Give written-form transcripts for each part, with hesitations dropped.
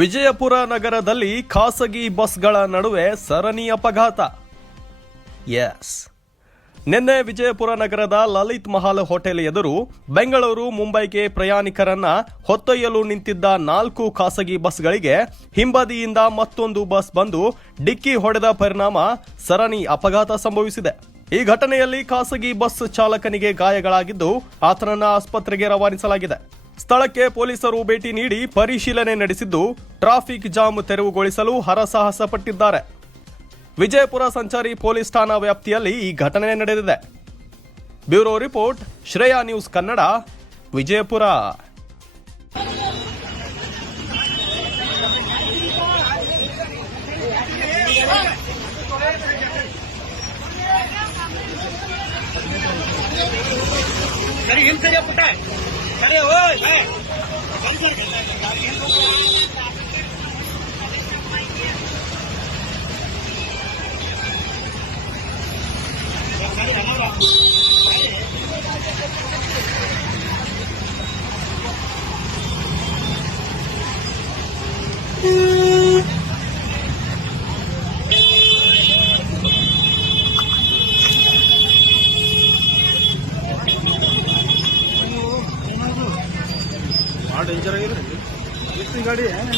ವಿಜಯಪುರ ನಗರದಲ್ಲಿ ಖಾಸಗಿ ಬಸ್ಗಳ ನಡುವೆ ಸರಣಿ ಅಪಘಾತ. ನಿನ್ನೆ ವಿಜಯಪುರ ನಗರದ ಲಲಿತ್ ಮಹಲ್ ಹೋಟೆಲ್ ಎದುರು ಬೆಂಗಳೂರು ಮುಂಬೈಗೆ ಪ್ರಯಾಣಿಕರನ್ನ ಹೊತ್ತೊಯ್ಯಲು ನಿಂತಿದ್ದ 4 ಖಾಸಗಿ ಬಸ್ಗಳಿಗೆ ಹಿಂಬದಿಯಿಂದ ಮತ್ತೊಂದು ಬಸ್ ಬಂದು ಡಿಕ್ಕಿ ಹೊಡೆದ ಪರಿಣಾಮ ಸರಣಿ ಅಪಘಾತ ಸಂಭವಿಸಿದೆ. ಈ ಘಟನೆಯಲ್ಲಿ ಖಾಸಗಿ ಬಸ್ ಚಾಲಕನಿಗೆ ಗಾಯಗಳಾಗಿದ್ದು ಆತನನ್ನ ಆಸ್ಪತ್ರೆಗೆ ರವಾನಿಸಲಾಗಿದೆ. ಸ್ಥಳಕ್ಕೆ ಪೊಲೀಸರು ಭೇಟಿ ನೀಡಿ ಪರಿಶೀಲನೆ ನಡೆಸಿದ್ದು ಟ್ರಾಫಿಕ್ ಜಾಮ್ ತೆರವುಗೊಳಿಸಲು ಹರಸಾಹಸ ಪಟ್ಟಿದ್ದಾರೆ. ವಿಜಯಪುರ ಸಂಚಾರಿ ಪೊಲೀಸ್ ಠಾಣಾ ವ್ಯಾಪ್ತಿಯಲ್ಲಿ ಈ ಘಟನೆ ನಡೆದಿದೆ. Bureau report, Shreya news Kannada, Vijayapura. Danger आगे इतनी गाड़ी है ना.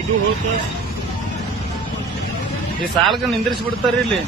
ಇದು ಹೋಗ್ತ ಈ ಸಾಲ್ಗ ನಿಂದ್ರಿಸ್ಬಿಡ್ತಾರ ಇಲ್ಲಿ.